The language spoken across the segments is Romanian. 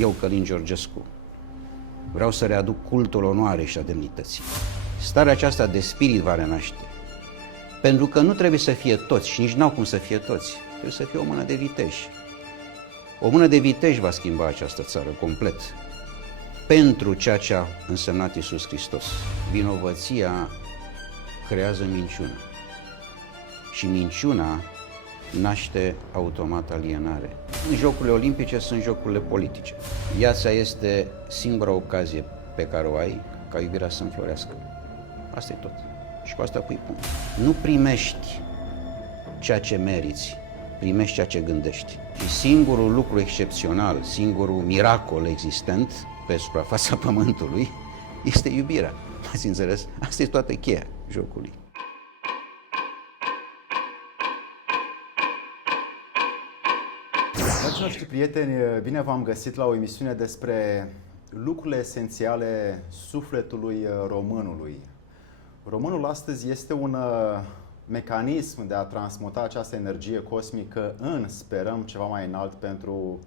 Eu, Călin Georgescu, vreau să readuc cultul onoarei și a demnității. Starea aceasta de spirit va renaște. Pentru că nu trebuie să fie toți și nici n-au cum să fie toți. Trebuie să fie o mână de viteji. O mână de viteji va schimba această țară complet. Pentru ceea ce a însemnat Iisus Hristos. Vinovăția creează minciună. Și minciuna naște automat alienare. În Jocurile Olimpice sunt jocurile politice. Viața este singura ocazie pe care o ai ca iubirea să înflorească. Asta e tot. Și cu asta pui punct. Nu primești ceea ce meriți, primești ceea ce gândești. Și singurul lucru excepțional, singurul miracol existent pe suprafața pământului este iubirea. Ați înțeles? Asta e toată cheia jocului. Dragii noștri prieteni, bine v-am găsit la o emisiune despre lucrurile esențiale sufletului românului. Românul astăzi este un mecanism de a transmuta această energie cosmică în, sperăm, ceva mai înalt pentru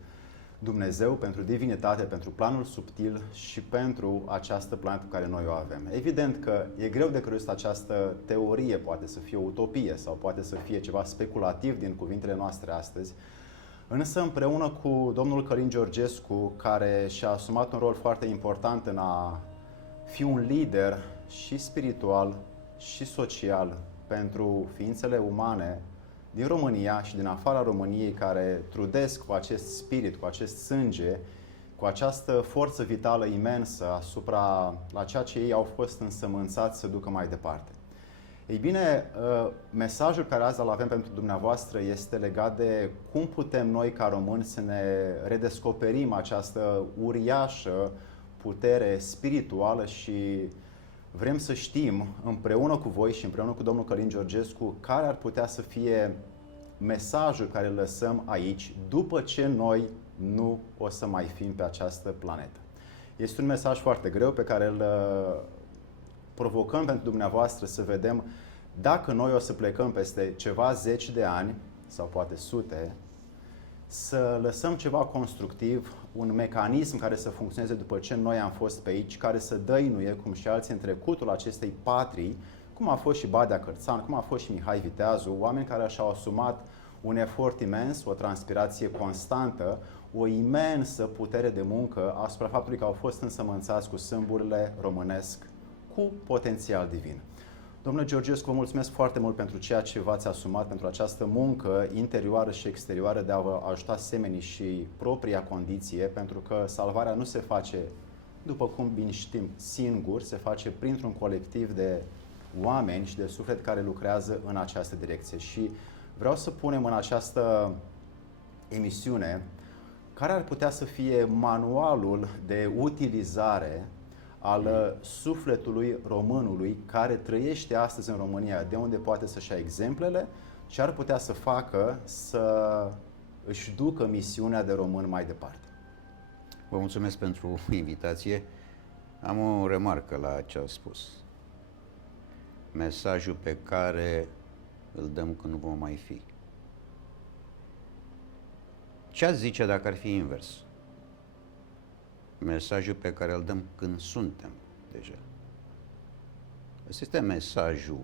Dumnezeu, pentru divinitate, pentru planul subtil și pentru această planetă pe care noi o avem. Evident că e greu de crezut această teorie, poate să fie o utopie sau poate să fie ceva speculativ din cuvintele noastre astăzi, însă împreună cu domnul Călin Georgescu, care și-a asumat un rol foarte important în a fi un lider și spiritual și social pentru ființele umane din România și din afara României, care trudesc cu acest spirit, cu acest sânge, cu această forță vitală imensă asupra la ceea ce ei au fost însămânțați să ducă mai departe. Ei bine, mesajul care azi îl avem pentru dumneavoastră este legat de cum putem noi ca români să ne redescoperim această uriașă putere spirituală și vrem să știm împreună cu voi și împreună cu domnul Călin Georgescu care ar putea să fie mesajul care îl lăsăm aici după ce noi nu o să mai fim pe această planetă. Este un mesaj foarte greu pe care îl provocăm pentru dumneavoastră să vedem dacă noi o să plecăm peste ceva zeci de ani sau poate sute, să lăsăm ceva constructiv, un mecanism care să funcționeze după ce noi am fost pe aici, care să dăinuie, cum și alții, în trecutul acestei patrii, cum a fost și Badea Cărțan, cum a fost și Mihai Viteazu, oameni care și-au asumat un efort imens, o transpirație constantă, o imensă putere de muncă asupra faptului că au fost însămânțați cu sâmburile românesc cu potențial divin. Domnule Georgescu, vă mulțumesc foarte mult pentru ceea ce v-ați asumat, pentru această muncă interioară și exterioară de a vă ajuta semenii și propria condiție, pentru că salvarea nu se face, după cum bine știm, singur, se face printr-un colectiv de oameni și de suflet care lucrează în această direcție. Și vreau să punem în această emisiune care ar putea să fie manualul de utilizare al sufletului românului care trăiește astăzi în România, de unde poate să-și ia exemplele și ar putea să facă să își ducă misiunea de român mai departe. Vă mulțumesc pentru invitație. Am o remarcă la ce ați spus. Mesajul pe care îl dăm când nu vom mai fi. Ce ați zice dacă ar fi invers? Mesajul pe care îl dăm când suntem deja. Ăsta este mesajul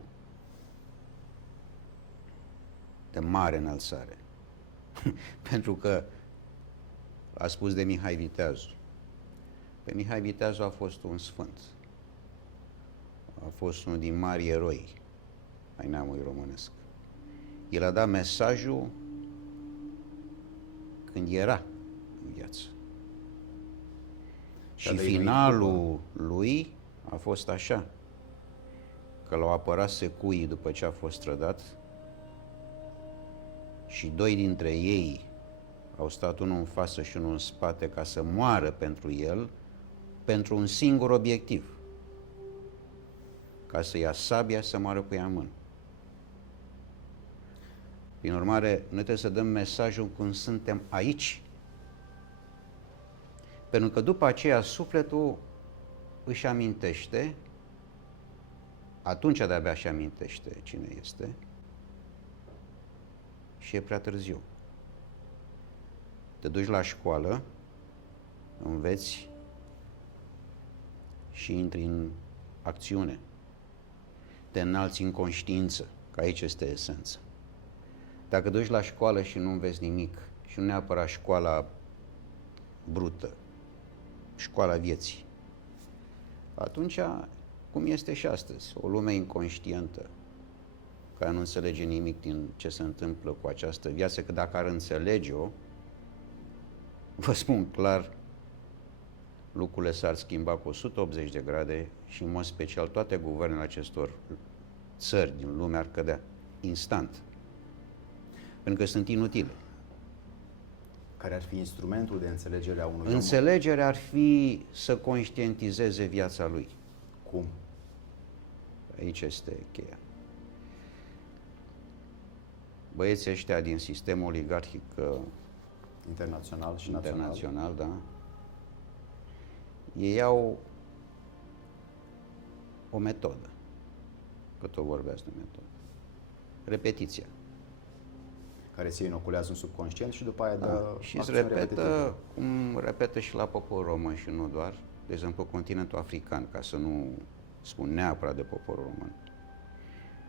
de mare înălțare. Pentru că a spus de Mihai Viteazu. Pe Mihai Viteazu a fost un sfânt. A fost unul din mari eroi ai neamului românesc. El a dat mesajul când era în viață. Și finalul lui a fost așa, că l-au apărat secuii după ce a fost trădat și doi dintre ei au stat unul în față și unul în spate ca să moară pentru el, pentru un singur obiectiv, ca să ia sabia și să moară cu ea în mână. Prin urmare, noi trebuie să dăm mesajul când suntem aici, pentru că după aceea sufletul își amintește, atunci de-abia își amintește cine este și e prea târziu. Te duci la școală înveți și intri în acțiune. Te înalți în conștiință, că aici este esența. Dacă duci la școală și nu înveți nimic, și nu neapărat școala brută, școala vieții, atunci, cum este și astăzi, o lume inconștientă, care nu înțelege nimic din ce se întâmplă cu această viață, că dacă ar înțelege-o, vă spun clar, lucrurile s-ar schimba cu 180 de grade și, în mod special, toate guvernele acestor țări din lume ar cădea instant, pentru că sunt inutile. Care ar fi instrumentul de înțelegere a unui om? Înțelegerea ar fi să conștientizeze viața lui. Cum? Aici este cheia. Băieții ăștia din sistemul oligarhic Internațional și internațional, da, ei au o metodă, cât o vorbeați de metodă. Repetiția. Care se inoculează în subconștient și după aia dă Și îți acțiuni repetă, repetitive. cum repetă și la poporul român și nu doar, de exemplu, continentul african, ca să nu spun neapărat de poporul român.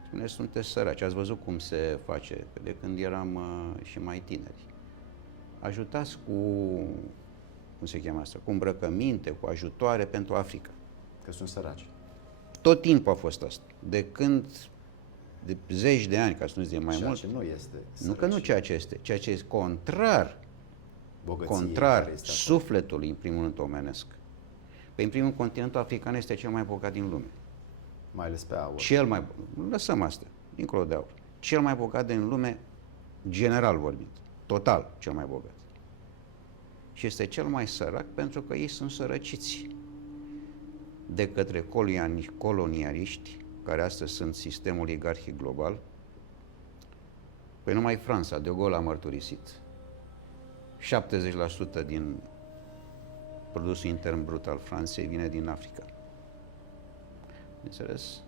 Spune, sunteți săraci, ați văzut cum se face de când eram și mai tineri. Ajutați cu, cum se cheamă asta, cu îmbrăcăminte, cu ajutoare pentru Africa. Că sunt săraci. Tot timpul a fost asta. De când, de zeci de ani, ca să nu zic mai Ceea mult. ce nu este Nu că nu ceea ce este, ceea ce este contrar, bogăție contrar care este acolo. sufletului, în primul rând, omenesc. Păi, în primul rând, continentul african este cel mai bogat din lume. Mai ales pe aur. Cel mai, lăsăm asta, dincolo de aur. Cel mai bogat din lume, general vorbind, total cel mai bogat. Și este cel mai sărac pentru că ei sunt sărăciți de către colonialiști, care astăzi sunt sistemul oligarhic global. Păi numai Franța, de Gaulle a mărturisit. 70% din produsul intern brut al Franței vine din Africa. Înțeles?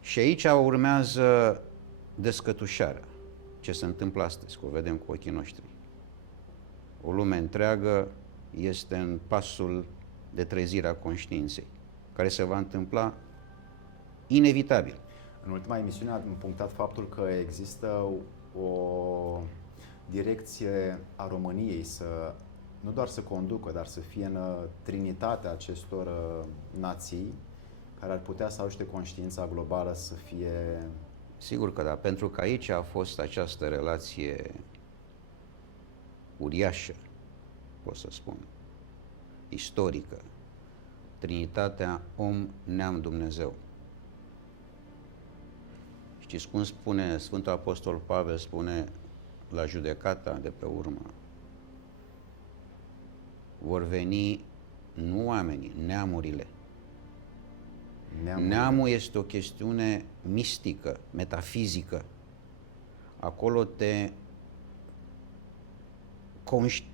Și aici urmează descătușarea. Ce se întâmplă astăzi, că o vedem cu ochii noștri. O lume întreagă este în pasul de trezire a conștiinței, care se va întâmpla inevitabil. În ultima emisiune am punctat faptul că există o direcție a României să nu doar să conducă, dar să fie în trinitatea acestor nații care ar putea să ajute conștiința globală să fie... Sigur că da, pentru că aici a fost această relație uriașă, pot să spun, istorică, Trinitatea om-neam-Dumnezeu. Știți cum spune Sfântul Apostol Pavel, spune la judecata de pe urmă, vor veni nu oamenii, neamurile. Neamul este o chestiune mistică, metafizică. Acolo te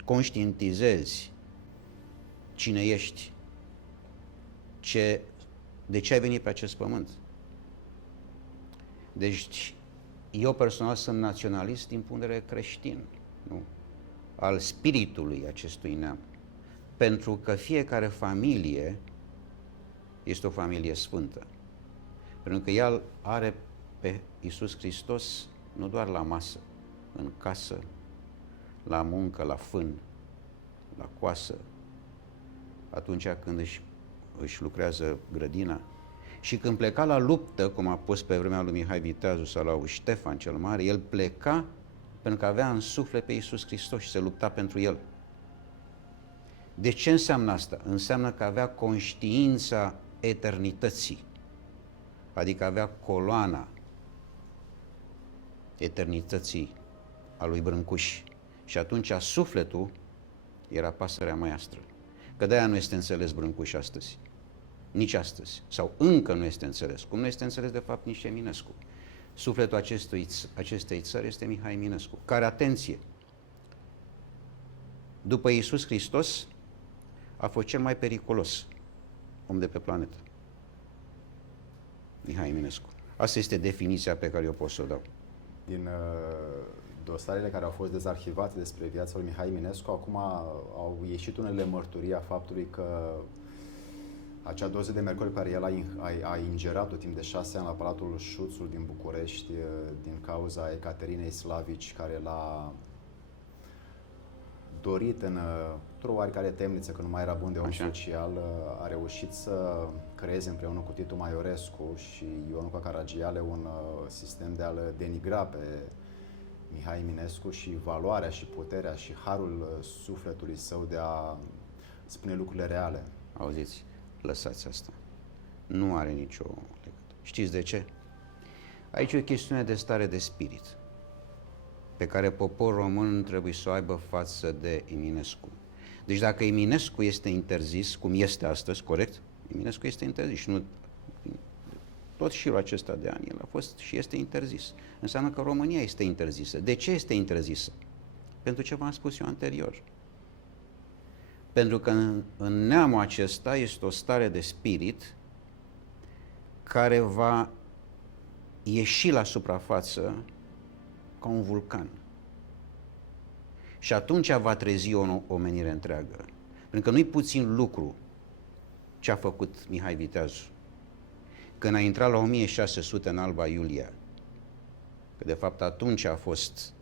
conștientizezi cine ești, de ce ai venit pe acest pământ. Deci, eu personal sunt naționalist din punct de vedere creștin, nu? Al spiritului acestui neam. Pentru că fiecare familie este o familie sfântă. Pentru că el are pe Iisus Hristos nu doar la masă, în casă, la muncă, la fân, la coasă, atunci când își lucrează grădina. Și când pleca la luptă, cum a pus pe vremea lui Mihai Viteazu sau la lui Ștefan cel Mare, el pleca pentru că avea în suflet pe Iisus Hristos și se lupta pentru el. De ce înseamnă asta? Înseamnă că avea conștiința eternității, adică avea coloana eternității a lui Brâncuș. Și atunci sufletul era pasărea măiastră. Că de-aia nu este înțeles Brâncuș astăzi. Nici astăzi. Sau încă nu este înțeles. Cum nu este înțeles, de fapt, nici Eminescu. Sufletul acestei țări este Mihai Eminescu, care, atenție, după Iisus Hristos, a fost cel mai periculos om de pe planetă. Mihai Eminescu. Asta este definiția pe care eu pot să o dau. dosarele care au fost dezarhivate despre viața lui Mihai Eminescu, acum au ieșit unele mărturii a faptului că acea doză de mercur pe care el a ingerat-o timp de 6 ani la Palatul Șuțul din București din cauza Ecaterinei Slavici, care l-a dorit într-o oarecare temniță, că nu mai era bun de om social, a reușit să creeze împreună cu Titu Maiorescu și Ionuca Caragiale un sistem de a-l denigra pe Mihai Eminescu și valoarea și puterea și harul sufletului său de a spune lucrurile reale. Auziți, lăsați asta. Nu are nicio legătură. Știți de ce? Aici e o chestiune de stare de spirit pe care poporul român trebuie să o aibă față de Eminescu. Deci dacă Eminescu este interzis, cum este astăzi, corect? Eminescu este interzis și nu tot șirul acesta de ani, el a fost și este interzis. Înseamnă că România este interzisă. De ce este interzisă? Pentru ce v-am spus eu anterior. Pentru că în neamul acesta este o stare de spirit care va ieși la suprafață ca un vulcan. Și atunci va trezi o omenire întreagă. Pentru că nu-i puțin lucru ce a făcut Mihai Viteazu. Când a intrat la 1600 în Alba Iulia, că de fapt atunci a fost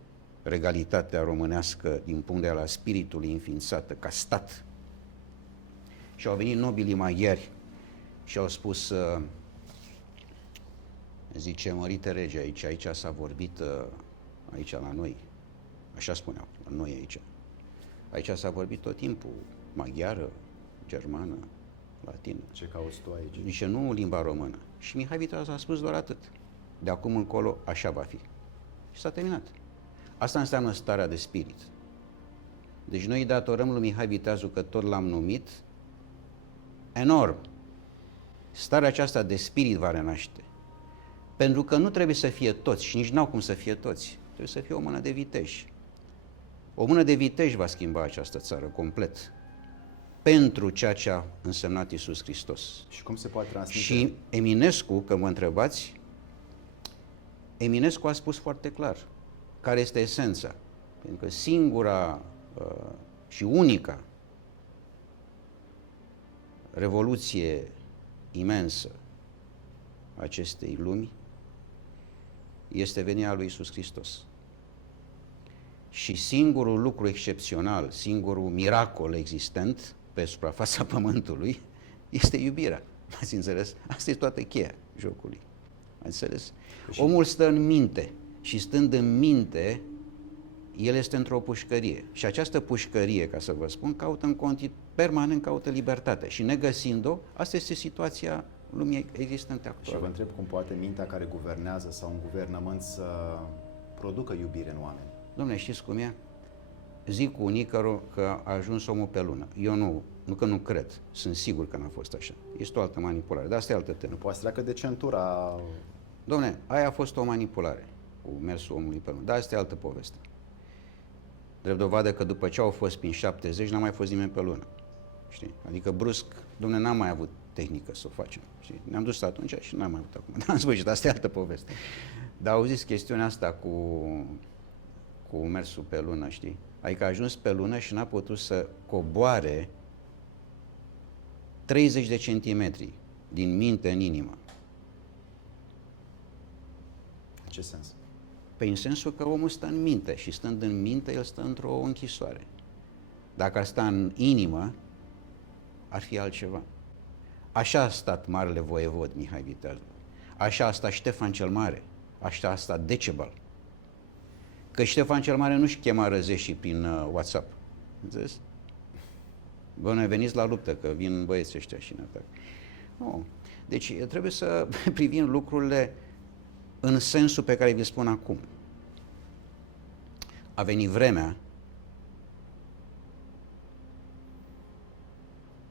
regalitatea românească din punct de vedere al spiritului înființată ca stat. Și au venit nobilii maghiari și au spus, zice, mărite rege, aici s-a vorbit, aici la noi, așa spuneau, la noi aici s-a vorbit tot timpul, maghiară, germană, latină. Ce cauți tu aici? Zice, nu limba română. Și Mihai Viteazu a spus doar atât. De acum încolo așa va fi. Și s-a terminat. Asta înseamnă starea de spirit. Deci noi îi datorăm lui Mihai Viteazu, că tot l-am numit, enorm. Starea aceasta de spirit va renaște. Pentru că nu trebuie să fie toți și nici n-au cum să fie toți. Trebuie să fie o mână de viteji. O mână de viteji va schimba această țară complet. Pentru ceea ce a însemnat Iisus Hristos. Și cum se poate transmite? Și Eminescu, că mă întrebați, Eminescu a spus foarte clar care este esența. Pentru că singura și unica revoluție imensă a acestei lumi este venirea lui Iisus Hristos. Și singurul lucru excepțional, singurul miracol existent pe suprafața pământului este iubirea. Ați înțeles? Asta e toată cheia jocului. Ați înțeles? Omul stă în minte și stând în minte, el este într-o pușcărie. Și această pușcărie, ca să vă spun, permanent caută libertate. Și negăsind-o, asta este situația lumii existente actuale. Și vă întreb cum poate mintea care guvernează sau un guvernământ să producă iubire în oameni. Dom'le, știți cum e? Zic cu unii că a ajuns omul pe lună. Eu nu că nu cred, sunt sigur că n-a fost așa. Este o altă manipulare, dar asta e altă temă. Nu poate să treacă de centura... Dom'le, aia a fost o manipulare cu mersul omului pe lună, dar asta e altă poveste. Drept dovadă că după ce au fost prin 70, n-a mai fost nimeni pe lună. Știi? Adică brusc, dom'le, n-am mai avut tehnică să o facem. Știi? Ne-am dus atunci și n-am mai avut acum. Dar în sfârșit, asta e altă poveste. Dar auziți chestiunea asta cu mersul pe lună, știi? Adică a ajuns pe lună și n-a putut să coboare 30 de centimetri din minte în inimă. În ce sens? Păi în sensul că omul stă în minte și stând în minte, el stă într-o închisoare. Dacă ar sta în inimă, ar fi altceva. Așa a stat marele voievod Mihai Viteazu. Așa a stat Ștefan cel Mare. Așa a stat Decebal. Că Ștefan cel Mare nu-și chema răzeșii prin WhatsApp. Înțeles? Bă, noi veniți la luptă, că vin băieții ăștia și ne atacă. Nu. Deci trebuie să privim lucrurile în sensul pe care vi spun acum. A venit vremea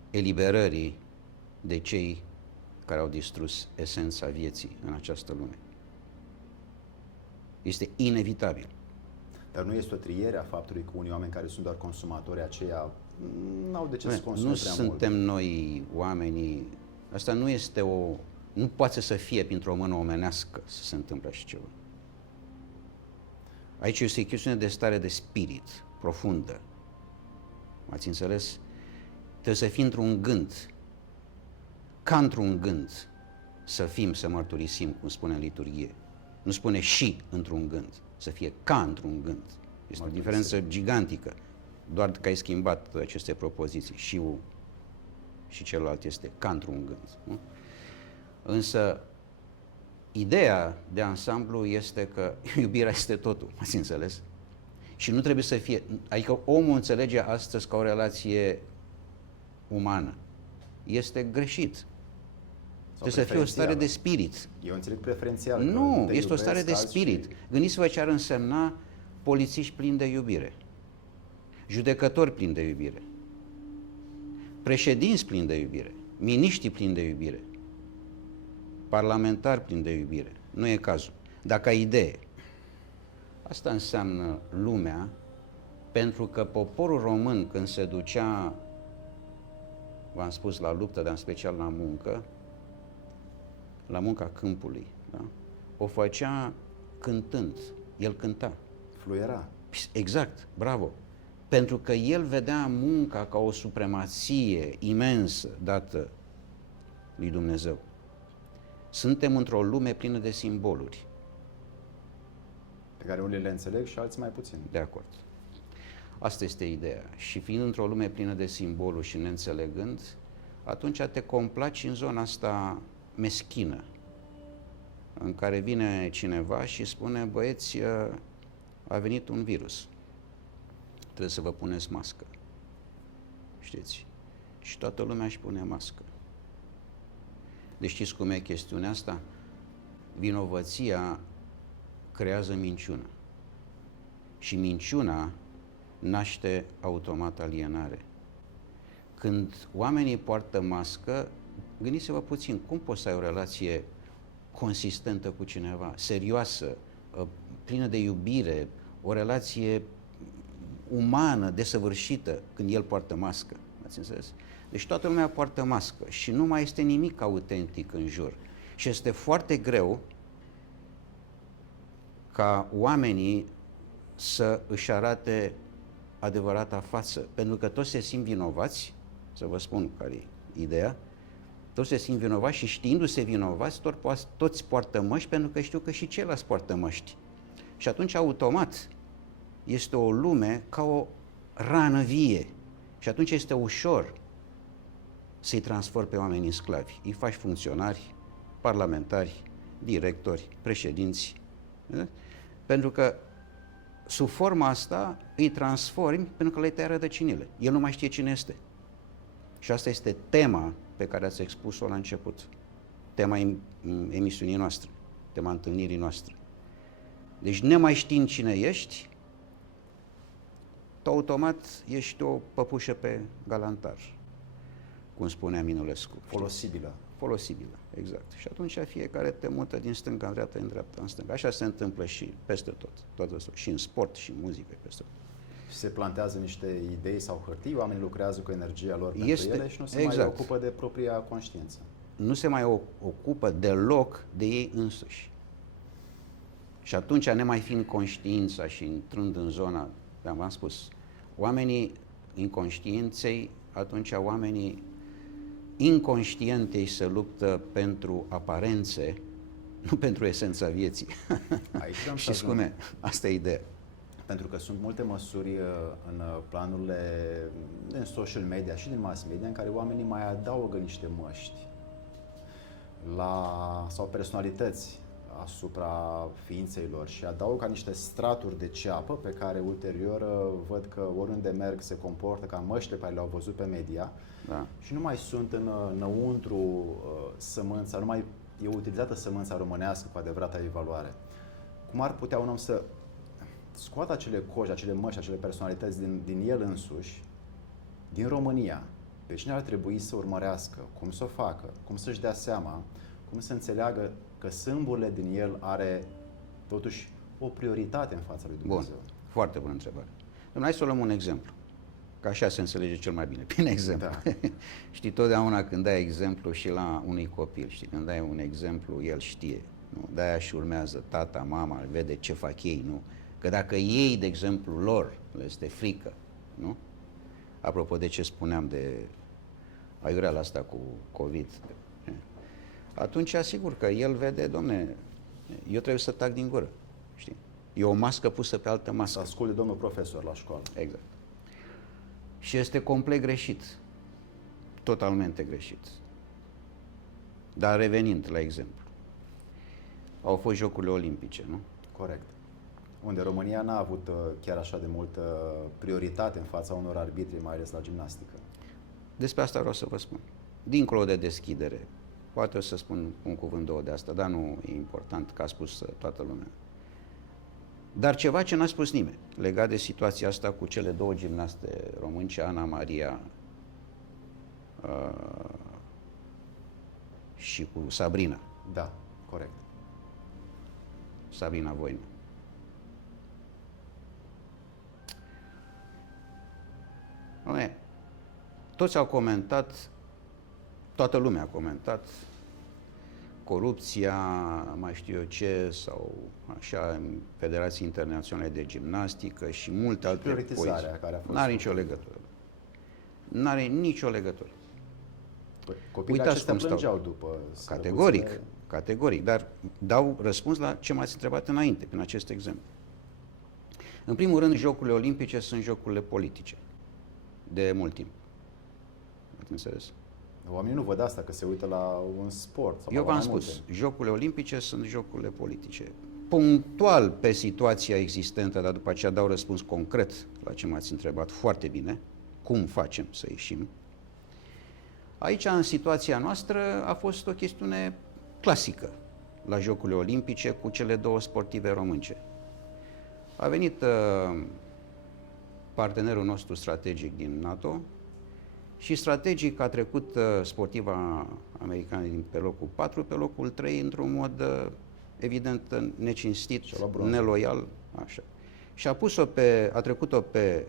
eliberării de cei care au distrus esența vieții în această lume. Este inevitabil. Dar nu este o triere a faptului că unii oameni care sunt doar consumatori aceia n-au de ce să consume nu prea suntem mult. noi oamenii, asta nu este nu poate să fie printr-o mână omenească să se întâmple așa ceva. Aici este o chestiune de stare de spirit profundă. M-ați înțeles? Trebuie să fii într-un gând, ca într-un gând, să fim, să mărturisim, cum spune în liturghie. Nu spune și într-un gând, să fie ca într-un gând. Este o diferență gigantică, doar că ai schimbat aceste propoziții. Și celălalt este ca într-un gând. Nu? Însă, ideea de ansamblu este că iubirea este totul, m-ați înțeles? Și nu trebuie să fie, adică omul înțelege astăzi ca o relație umană. Este greșit. Trebuie să fie o stare de spirit. Eu înțeleg preferențial. Nu, este o stare de spirit. Gândiți-vă ce ar însemna polițiști plini de iubire, judecători plini de iubire, președinți plini de iubire, miniștri plini de iubire, parlamentari plini de iubire. Nu e cazul. Dacă ai idee, asta înseamnă lumea, pentru că poporul român, când se ducea, v-am spus, la luptă, dar în special la muncă, la munca câmpului, da? O făcea cântând. El cânta. Fluiera. Exact, bravo. Pentru că el vedea munca ca o supremație imensă dată lui Dumnezeu. Suntem într-o lume plină de simboluri. Pe care unii le înțeleg și alții mai puțin. De acord. Asta este ideea. Și fiind într-o lume plină de simboluri și neînțelegând, atunci te complaci în zona asta meschină, în care vine cineva și spune, băieți, a venit un virus, trebuie să vă puneți mască, știți? Și toată lumea își pune mască. Deci știți cum e chestiunea asta? Vinovăția creează minciună și minciuna naște automat alienare. Când oamenii poartă mască, gândiți-vă puțin, cum poți să ai o relație consistentă cu cineva, serioasă, plină de iubire, o relație umană, desăvârșită, când el poartă mască. Ați înțeles? Deci toată lumea poartă mască și nu mai este nimic autentic în jur. Și este foarte greu ca oamenii să își arate adevărata față, pentru că toți se simt vinovați, să vă spun care e ideea, toți se simt vinovați și știindu-se vinovați, toți poartă măști pentru că știu că și ceilalți poartă măști. Și atunci, automat, este o lume ca o rană vie. Și atunci este ușor să-i transformi pe oameni în sclavi. Îi faci funcționari, parlamentari, directori, președinți. Pentru că sub forma asta îi transformi pentru că le tăia rădăcinile. El nu mai știe cine este. Și asta este tema pe care ați expus-o la început. Tema emisiunii noastre, tema întâlnirii noastre. Deci, nemai știind cine ești, tu automat ești o păpușă pe galantar, cum spunea Minulescu. Folosibilă. Folosibilă, exact. Și atunci fiecare te mută din stânga în dreapta, în dreapta în stânga. Așa se întâmplă și peste tot. Și în sport, și în muzică, peste tot. Și se plantează niște idei sau hârtii, oamenii lucrează cu energia lor pentru Este, ele și nu se exact, mai ocupă de propria conștiință. Nu se mai ocupă deloc de ei însuși. Și atunci, nemai fiind conștiința și intrând în zona, v-am spus, oamenii inconștiinței, atunci oamenii inconștientei se luptă pentru aparențe, nu pentru esența vieții. Aici Știți cum e? Asta e ideea. Pentru că sunt multe măsuri în planurile din social media și din mass media în care oamenii mai adaugă niște măști sau personalități asupra ființei lor și adaugă niște straturi de ceapă pe care ulterior văd că oriunde merg se comportă ca măștile pe care le-au văzut pe media, Da. și nu mai sunt înăuntru sămânța, nu mai e utilizată sămânța românească cu adevărata ei valoare. Cum ar putea un om să scoată acele coji, acele măști, acele personalități din el însuși, din România? Pe cine ar trebui să urmărească, cum să o facă, cum să-și dea seama, cum să înțeleagă că sâmburile din el are totuși o prioritate în fața lui Dumnezeu? Bun, foarte bună întrebare. Dom'le, hai să luăm un exemplu, că așa se înțelege cel mai bine, prin exemplu. Da. Știi, totdeauna când dai exemplu și la unui copil, știi, când dai un exemplu, el știe, nu? De-aia și urmează tata, mama, vede ce fac ei, nu? Că dacă ei, de exemplu, lor le este frică, nu? Apropo de ce spuneam de aiureala asta cu COVID, atunci asigur că el vede, domne, eu trebuie să tac din gură, știi? E o mască pusă pe altă Să mască. asculte domnul profesor la școală. Exact. Și este complet greșit. Totalmente greșit. Dar revenind la exemplu. Au fost Jocurile Olimpice, nu? Corect. Unde România n-a avut chiar așa de multă prioritate în fața unor arbitri, mai ales la gimnastică. Despre asta vreau să vă spun. Dincolo de deschidere, poate o să spun un cuvânt, două de asta, dar nu e important, că a spus toată lumea. Dar ceva ce n-a spus nimeni, legat de situația asta cu cele două gimnaste românce, Ana Maria și cu Sabrina. Da, corect. Sabrina Voina. Toți au comentat, toată lumea a comentat corupția, mai știu eu ce, sau așa, în Federații Internaționale de Gimnastică și multe alte prioritizarea poziții. care a fost. N-are nicio legătură. N-are nicio legătură. Copiii Uitați acestea cum stau. plângeau după Categoric, slăbuțile. categoric, dar dau răspuns la ce m-ați întrebat înainte, prin acest exemplu. În primul rând, Jocurile Olimpice sunt jocurile politice, de mult timp. Ați înțeles? Oamenii nu văd asta, că se uită la un sport. Sau Eu la v-am mai spus, multe. Jocurile Olimpice sunt jocurile politice. Punctual pe situația existentă, dar după aceea dau răspuns concret la ce m-ați întrebat foarte bine, cum facem să ieșim. Aici, în situația noastră, a fost o chestiune clasică la Jocurile Olimpice cu cele două sportive românce. A venit partenerul nostru strategic din NATO și strategic a trecut sportiva americană pe locul 4 pe locul 3 într-un mod evident necinstit, Și-a luat bronzul. neloial, așa. Și a trecut-o pe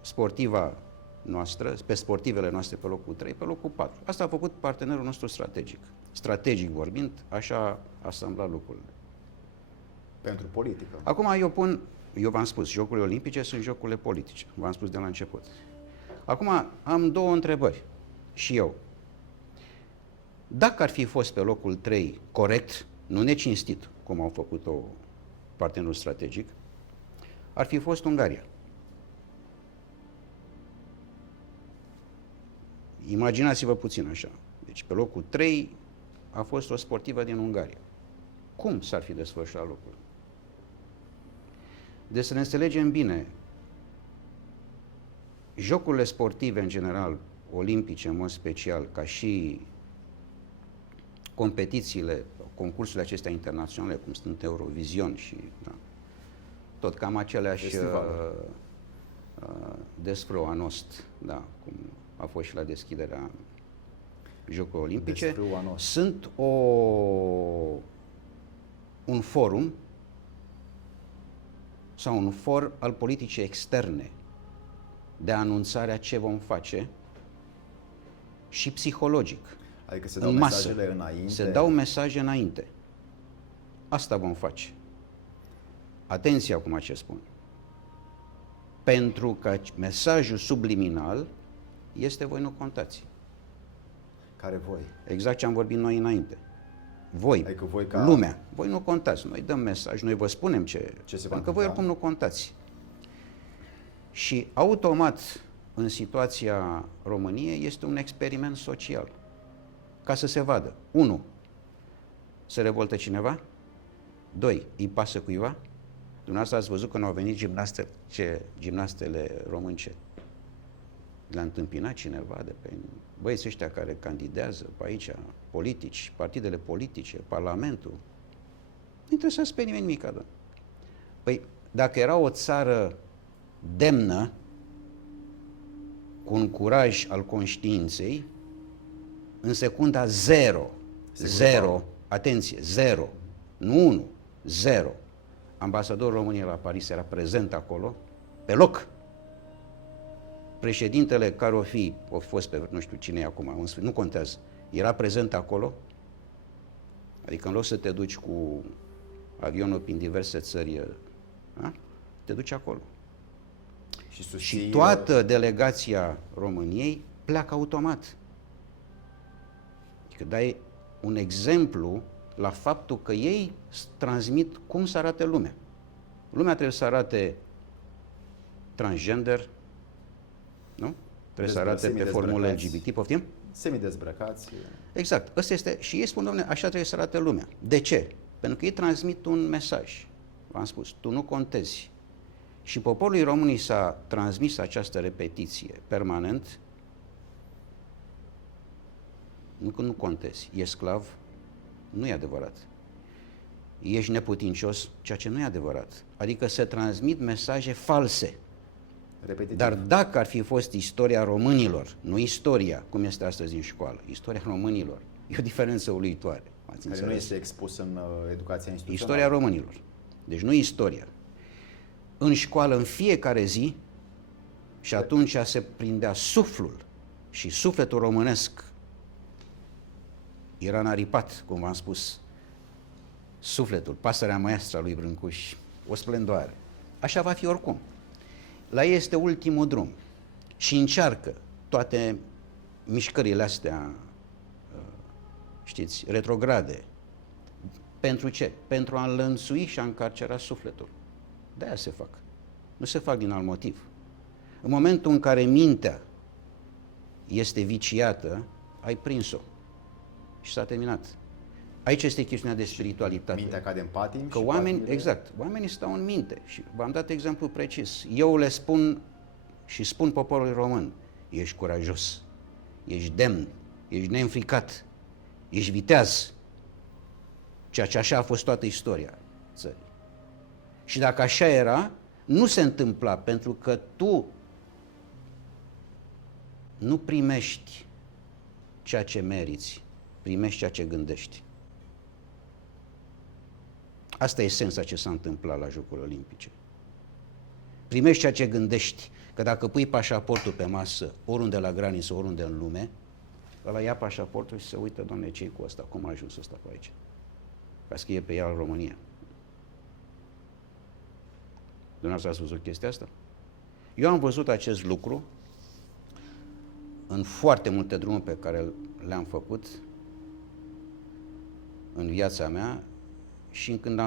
sportiva noastră, pe sportivele noastre pe locul 3, pe locul 4. Asta a făcut partenerul nostru strategic. Strategic vorbind, așa a asamblat lucrurile. Pentru politică. Acum eu v-am spus, Jocurile Olimpice sunt jocurile politice, v-am spus de la început. Acum am două întrebări și eu. Dacă ar fi fost pe locul 3 corect, nu necinstit, cum au făcut-o partenerul strategic, ar fi fost Ungaria. Imaginați-vă puțin așa. Deci pe locul 3 a fost o sportivă din Ungaria. Cum s-ar fi desfășurat lucrurile? Deci să ne înțelegem bine, jocurile sportive în general, olimpice în mod special, ca și competițiile, concursurile acestea internaționale, cum sunt Eurovision și tot cam aceleași despre Anost, da, cum a fost și la deschiderea Jocurilor Olimpice, sunt un forum sau un for al politicii externe de anunțare a ce vom face și psihologic. Adică se dau în masă. mesajele înainte? Se dau mesaje înainte. Asta vom face. Atenție acum ce spun. Pentru că mesajul subliminal este voi nu contați. Care voi? Exact ce am vorbit noi înainte. Voi, Adică voi ca... lumea, voi nu contați. Noi dăm mesaj, noi vă spunem ce se va pentru că întâmpla. voi oricum nu contați. Și automat, în situația României, este un experiment social. Ca să se vadă. 1. Se revoltă cineva? 2. Îi pasă cuiva? Dumneavoastră ați văzut când au venit gimnastele românce? Le-a întâmpinat cineva de pe băieții ăștia care candidează pe aici, politici, partidele politice, Parlamentul? Nu interesează pe nimeni nimic, da. Păi, dacă era o țară demnă, cu un curaj al conștiinței, în secunda 0, atenție, 0, nu 1, 0, ambasadorul României la Paris era prezent acolo, pe loc. Președintele care o fi fost pe, nu știu cine e acum, nu contează, era prezent acolo, adică în loc să te duci cu avionul prin diverse țări, da? te duci acolo. Și Și susții, toată delegația României pleacă automat. Adică dai un exemplu la faptul că ei transmit cum să arate lumea. Lumea trebuie să arate transgender, nu? Trebuie să arate pe formule LGBT, poftim? semidezbrăcați. Exact. Ăsta este, și ei spun, dom'le, așa trebuie să arate lumea. De ce? Pentru că ei transmit un mesaj. V-am spus, tu nu contezi. Și poporului românii s-a transmis această repetiție permanent. Nu că nu contezi, e sclav, nu e adevărat. Ești neputincios, ceea ce nu e adevărat. Adică se transmit mesaje false. Repetitiv. Dar dacă ar fi fost istoria românilor, nu istoria, cum este astăzi în școală, istoria românilor, e o diferență uluitoare. Care nu este expus în educația instituțională. Istoria românilor. Deci nu istoria. În școală, în fiecare zi, și atunci se prindea suflul și sufletul românesc era înaripat, cum v-am spus, sufletul, pasărea maestră a lui Brâncuș, o splendoare. Așa va fi oricum. La ei este ultimul drum și încearcă toate mișcările astea, știți, retrograde. Pentru ce? Pentru a înlănțui și a încarcera sufletul. De-aia se fac. Nu se fac din alt motiv. În momentul în care mintea este viciată, ai prins-o și s-a terminat. Aici este chestiunea de spiritualitate. Mintea cade în patim. Că și oameni, patimile- exact, oamenii stau în minte și v-am dat exemplu precis. Eu le spun și spun poporului român, ești curajos, ești demn, ești neînfricat, ești viteaz, ceea ce așa a fost toată istoria țării. Și dacă așa era, nu se întâmpla pentru că tu nu primești ceea ce meriți, primești ceea ce gândești. Asta e esența ce s-a întâmplat la Jocurile Olimpice. Primești ceea ce gândești, că dacă pui pașaportul pe masă, oriunde la graniță, oriunde în lume, ăla ia pașaportul și se uită, Doamne, ce-i cu ăsta, cum a ajuns ăsta pe aici? Ca scrie pe ea în România. Dumneavoastră ați văzut chestia asta? Eu am văzut acest lucru în foarte multe drumuri pe care le-am făcut în viața mea și când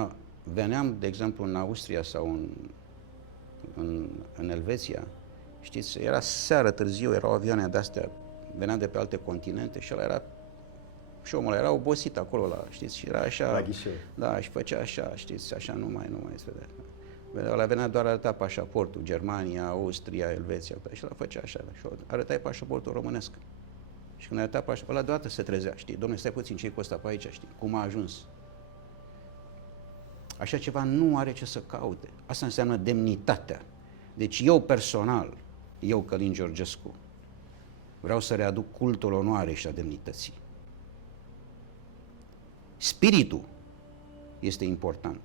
veneam, de exemplu, în Austria sau în Elveția, știți, era seară târziu, erau avioane de-astea, veneam de pe alte continente și ăla era, și omul ăla era obosit acolo, știți, și era așa, La ghișeu. da, și făcea așa, știți, așa nu mai se vedea. Ăla venea doar arăta pașaportul, Germania, Austria, Elveția, și ăla făcea așa, și arătai pașaportul românesc. Și când arăta pașaportul, ăla deodată se trezea, știi, dom'le, stai puțin, ce-i cu ăsta pe aici, știi, cum a ajuns. Așa ceva nu are ce să caute. Asta înseamnă demnitatea. Deci eu personal, eu Călin Georgescu, vreau să readuc cultul onoarei și a demnității. Spiritul este important.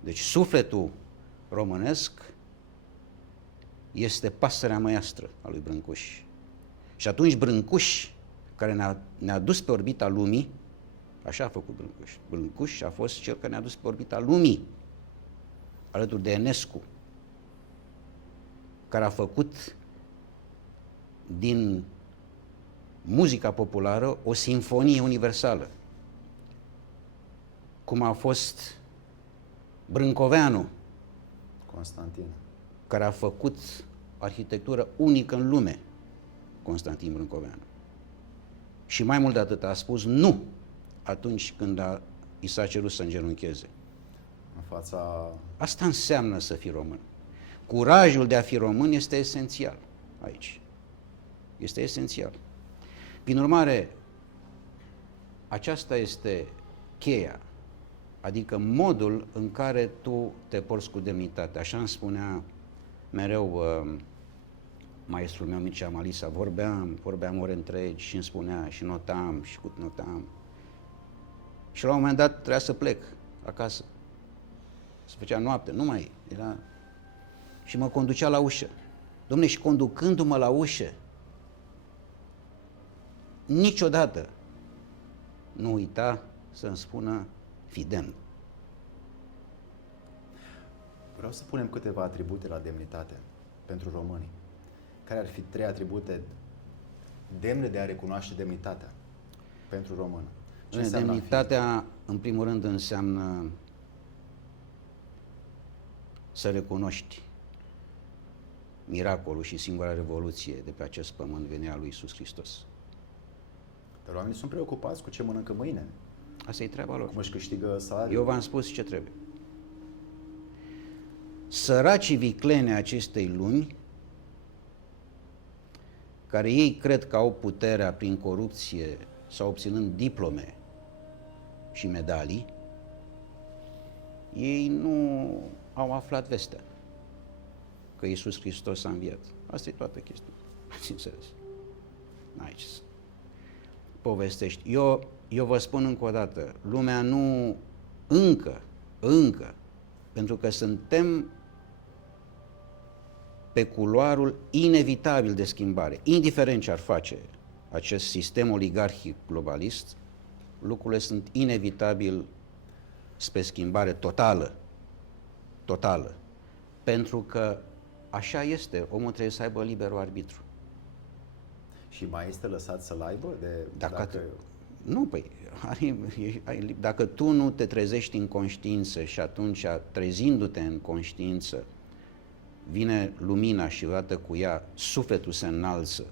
Deci sufletul românesc este pasărea măiastră a lui Brâncuș. Și atunci Brâncuș, care ne-a dus pe orbita lumii, așa a făcut Brâncuș. Brâncuș a fost cel care ne-a dus pe orbita lumii, alături de Enescu, care a făcut din muzica populară o simfonie universală. Cum a fost Brâncoveanu, Constantin. care a făcut arhitectură unică în lume, Constantin Brâncoveanu. Și mai mult de atât a spus nu atunci când i s-a cerut să îngenuncheze. În fața... Asta înseamnă să fii român. Curajul de a fi român este esențial aici. Este esențial. Prin urmare, aceasta este cheia, adică modul în care tu te porți cu demnitate. Așa îmi spunea mereu maestrul meu, Mircea Malisa, vorbeam ore întregi și îmi spunea și notam și notam. Și la un moment dat trebuia să plec acasă. Se făcea noapte, nu mai era. Și mă conducea la ușă. Dom'le, și conducându-mă la ușă, niciodată nu uita să-mi spună fii demn. Vreau să punem câteva atribute la demnitate pentru români. Care ar fi 3 atribute demne de a recunoaște demnitatea pentru român? Ce înseamnă a fi? Demnitatea, în primul rând, înseamnă să recunoști miracolul și singura revoluție de pe acest pământ, venirea lui Iisus Hristos. Dar oamenii sunt preocupați cu ce mănâncă mâine, Asta e treaba lor. cum își câștigă salariul. Eu v-am spus ce trebuie. Săracii viclene acestei lumi, care ei cred că au puterea prin corupție sau obținând diplome și medalii, ei nu au aflat vestea că Iisus Hristos a înviat. Asta e toată chestia, sincer. N-ai ce să povestești. Eu vă spun încă o dată, lumea nu, încă, pentru că suntem pe culoarul inevitabil de schimbare. Indiferent ce ar face acest sistem oligarhic globalist, lucrurile sunt inevitabil spre schimbare totală. Pentru că așa este, omul trebuie să aibă liberul arbitru. Și mai este lăsat să-l aibă? Nu, păi, dacă tu nu te trezești în conștiință și atunci, trezindu-te în conștiință, vine lumina și odată cu ea sufletul se înalță,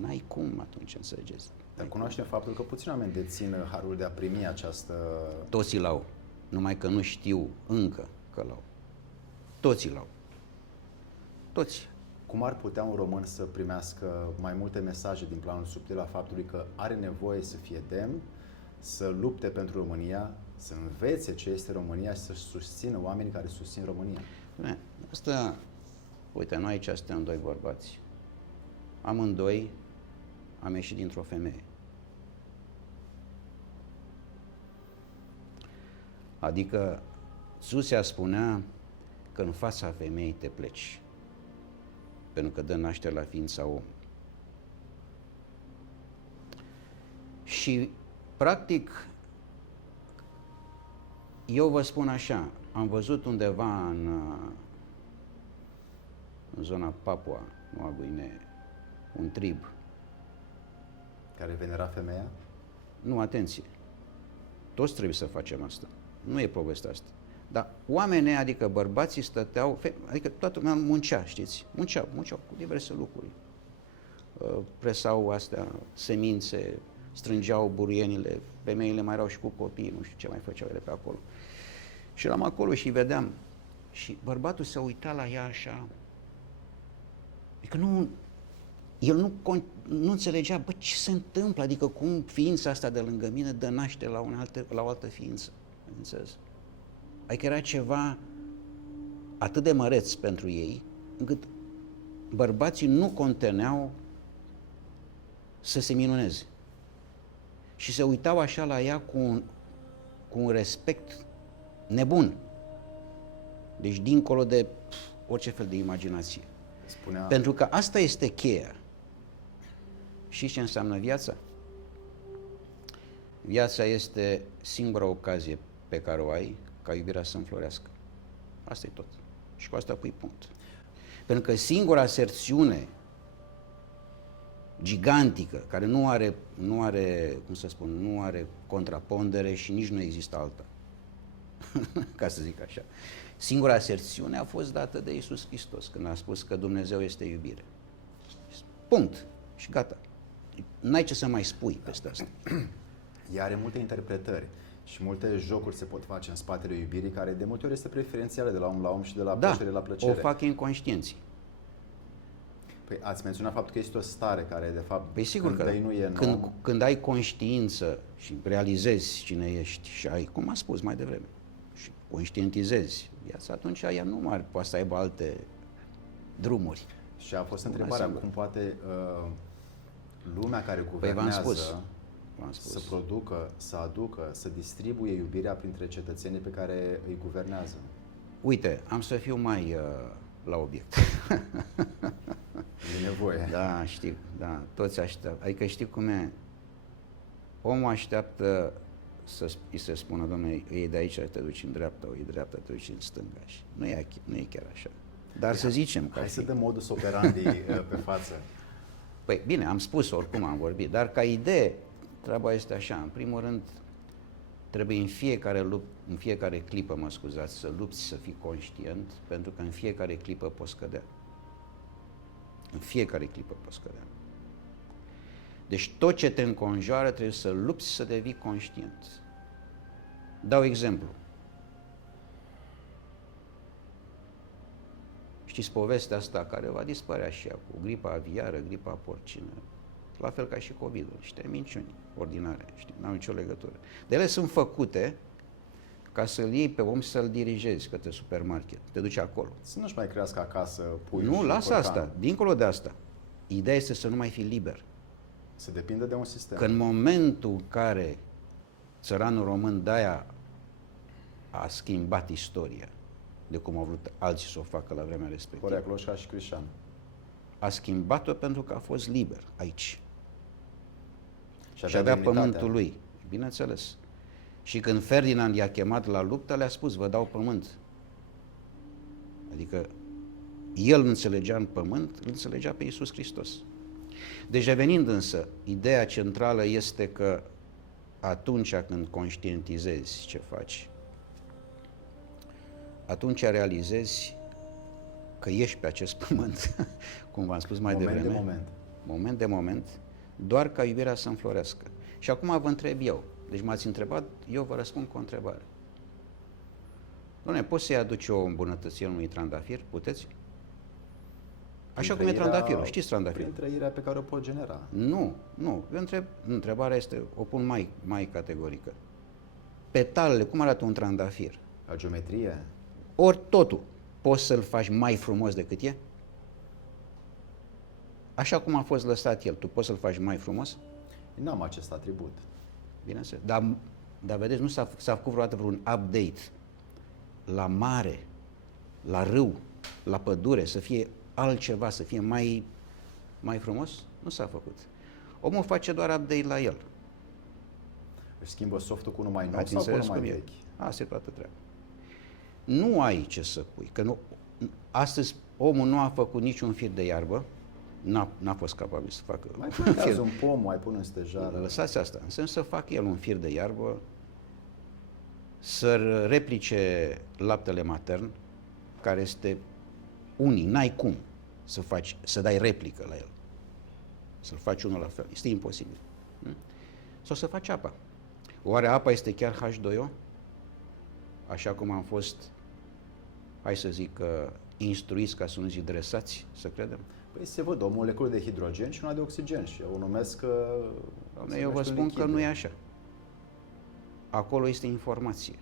n-ai cum atunci, înțelegeți? Dar cunoaștem faptul că puțini oameni dețin harul de a primi această... Toți l-au, numai că nu știu încă că l-au. Toți l-au. Toți. Cum ar putea un român să primească mai multe mesaje din planul subtil a faptului că are nevoie să fie demn, să lupte pentru România, să învețe ce este România și să susțină oamenii care susțin România? Bine, asta, uite, noi aici suntem doi bărbați. Amândoi am ieșit dintr-o femeie. Adică Susea spunea că în fața femeii te pleci, pentru că dă naștere la ființa om. Și, practic, eu vă spun așa, am văzut undeva în zona Papua, Noua Guinee, un trib. Care venera femeia? Nu, atenție, toți trebuie să facem asta, nu e povestea asta. Dar oamenii, adică bărbații stăteau, adică toată lumea muncea, știți? Munceau cu diverse lucruri. Presau astea, semințe, strângeau buruienile, femeile mai erau și cu copii, nu știu ce mai făceau ele pe acolo. Și eram acolo și vedeam. Și bărbatul se uita la ea așa. Adică el nu înțelegea, bă, ce se întâmplă, adică cum ființa asta de lângă mine dă naștere la o altă ființă. Înțeles? Adică era ceva atât de măreț pentru ei, încât bărbații nu conteneau să se minuneze. Și se uitau așa la ea cu un respect nebun. Deci dincolo de orice fel de imaginație. Spunea... Pentru că asta este cheia. Și ce înseamnă viața? Viața este singura ocazie pe care o ai ca iubirea să înflorească. Asta e tot. Și cu asta pui punct. Pentru că singura aserțiune gigantică, care nu are, cum să spun, nu are contrapondere și nici nu există alta, ca să zic așa. Singura aserțiune a fost dată de Iisus Hristos, când a spus că Dumnezeu este iubire. Punct. Și gata. N-ai ce să mai spui peste asta. Ea are multe interpretări și multe jocuri se pot face în spatele iubirii, care de multe ori este preferențială de la om la om și de la plăcere la plăcere. O fac inconștienții. Păi ați menționat faptul că este o stare care, de fapt, păi sigur că când ai conștiință și realizezi cine ești și ai, cum a spus mai devreme, și conștientizezi viața, atunci ea nu mai poate să aibă alte drumuri. Și a fost întrebarea, cum poate lumea care guvernează să producă, să aducă, să distribuie iubirea printre cetățenii pe care îi guvernează? Uite, am să fiu mai la obiect. E nevoie. Da, știu, da, toți așteaptă. Adică știi cum e? Omul așteaptă îi se spună, domnule, ei de aici te duci în dreapta, o e dreapta, te duci în stânga. Și nu e chiar așa. Dar să zicem că Hai să dăm modus operandi pe față. Păi bine, am spus, oricum am vorbit, dar ca idee, treaba este așa. În primul rând, trebuie în fiecare clipă, mă scuzați, să lupți să fii conștient, pentru că în fiecare clipă poți cădea. În fiecare clipă poți cădea. Deci tot ce te înconjoară trebuie să lupți să devii conștient. Dau exemplu. Știți povestea asta care va dispărea și ea, cu gripa aviară, gripa porcină, la fel ca și COVID-ul, niște minciuni ordinare, știi, n-au nicio legătură. De ele sunt făcute ca să-l iei pe om și să-l dirigezi către supermarket, te duci acolo. Să nu-și mai crească acasă pui. Nu, și lasă curcan. asta, dincolo de asta. Ideea este să nu mai fii liber. Se depinde de un sistem. Că în momentul în care țăranul român de-aia a schimbat istoria, de cum au vrut alții să o facă la vremea respectivă. Horea Cloșca și Crișan. A schimbat-o pentru că a fost liber aici. Și avea demnitatea. pământul lui, bineînțeles. Și când Ferdinand i-a chemat la luptă, le-a spus, vă dau pământ. Adică el înțelegea în pământ, îl înțelegea pe Iisus Hristos. Deci revenind însă, ideea centrală este că atunci când conștientizezi ce faci, atunci realizezi că ești pe acest pământ, cum v-am spus mai devreme. Moment de moment, doar ca iubirea să înflorească. Și acum vă întreb eu, deci m-ați întrebat, eu vă răspund cu o întrebare. Doamne, poți să-i aduci o îmbunătățire unui trandafir? Puteți? Așa cum e trandafirul, știți trandafirul? Prin trăirea pe care o pot genera. Nu. Întrebarea este, o pun mai categorică. Petalele, cum arată un trandafir? La geometrie. Ori totul, poți să-l faci mai frumos decât e? Așa cum a fost lăsat el, tu poți să-l faci mai frumos? N-am acest atribut. Bineînțeles. Dar vedeți, nu s-a făcut vreodată vreun update la mare, la râu, la pădure, să fie altceva, să fie mai frumos? Nu s-a făcut. Omul face doar update la el. Își schimbă softul cu unul mai nou Ați sau cu unul înțeles mai cum e? vechi? Asta e toată treaba. Nu ai ce să pui, că nu, astăzi omul nu a făcut niciun fir de iarbă, n-a fost capabil să facă Mai pun caz un pom, mai pun în stejar. Lăsați asta, înseamnă să facă el un fir de iarbă, să replice laptele matern, care este unic, n-ai cum să dai replică la el, să-l faci unul la fel, este imposibil. Sau să faci apa. Oare apa este chiar H2O? Așa cum am fost, hai să zic, instruiți ca să nu zic dresați, să credem? Păi se văd o moleculă de hidrogen și una de oxigen și eu o numesc Eu vă spun că nu e așa. Acolo este informație.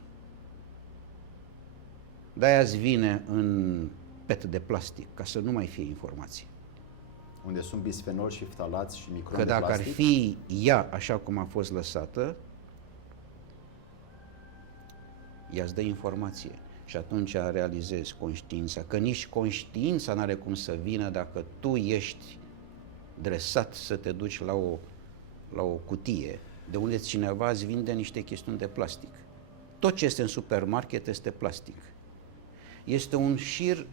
De-aia îți vine în pet de plastic, ca să nu mai fie informație. Unde sunt bisfenol și ftalați și microbi Că de dacă plastic? ar fi ea așa cum a fost lăsată, ea îți dă informație. Și atunci realizezi conștiința, că nici conștiința n-are cum să vină dacă tu ești dresat să te duci la o cutie de unde cineva îți vinde niște chestiuni de plastic. Tot ce este în supermarket este plastic. Este un șir